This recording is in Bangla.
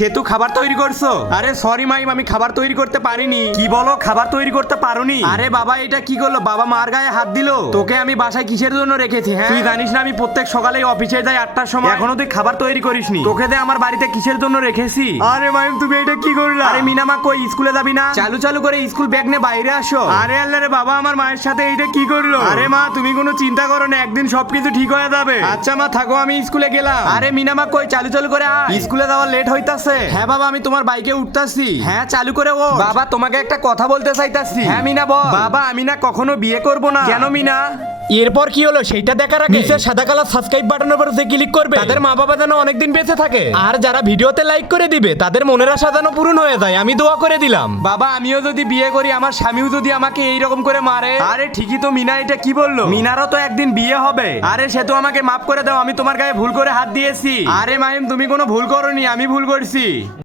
সেতু খাবার তৈরি করছো? আরে সরি মাইম, আমি খাবার তৈরি করতে পারিনি। কি বলো, খাবার তৈরি করতে পারোনি? আরে বাবা, এটা কি করলো? বাবা মার গায়ে হাত দিল। তোকে আমি বাসায় কিসের জন্য রেখেছি? হ্যাঁ, তুই জানিস না আমি প্রত্যেক সকালেই অফিসে যাই 8টার সময়, এখনো তুই খাবার তৈরি করিসনি। তোকে দে আমার বাড়িতে কিসের জন্য রেখেছি? আরে মাইম, তুমি এটা কি করলা? আরে মিনামা কই, স্কুলে যাবি না? চালু চালু করে স্কুল ব্যাগ নিয়ে বাইরে আসো। আরে আল্লাহ রে বাবা, আমার মায়ের সাথে এইটা কি করলো? আরে মা, তুমি কোনো চিন্তা করো না, একদিন সবকিছু ঠিক হয়ে যাবে। আচ্ছা মা, থাকো, আমি স্কুলে গেলাম। আরে মিনামা কই, চালু চালু করে আয়, স্কুলে যাওয়ার লেট হইতাছে। হ্যাঁ বাবা, আমি তোমার বাইকে উঠতাছি। হ্যাঁ, চালু করে ও। বাবা, তোমাকে একটা কথা বলতে চাইতাছি। হ্যাঁ মিনা বল। বাবা, আমি না কখনো বিয়ে করব না। কেন মিনা? এরপর কি হলো সেইটা দেখার আগে নিচে সাদা কালার সাবস্ক্রাইব বাটনের উপর যে ক্লিক করবে, তাদের মা বাবা যেন অনেকদিন বেঁচে থাকে। আর যারা ভিডিওতে লাইক করে দিবে, তাদের মনের আশা যেন পূরণ হয়ে যায়, আমি দোয়া করে দিলাম। বাবা, আমিও যদি বিয়ে করি, আমার স্বামীও যদি আমাকে এইরকম করে মারে। আরে ঠিকই তো মিনা এটা কি বললো? মিনারও তো একদিন বিয়ে হবে। আরে সে তো আমাকে মাফ করে দাও, আমি তোমার গায়ে ভুল করে হাত দিয়েছি। আরে মাহিম, তুমি কোনো ভুল করোনি, আমি ভুল করছি।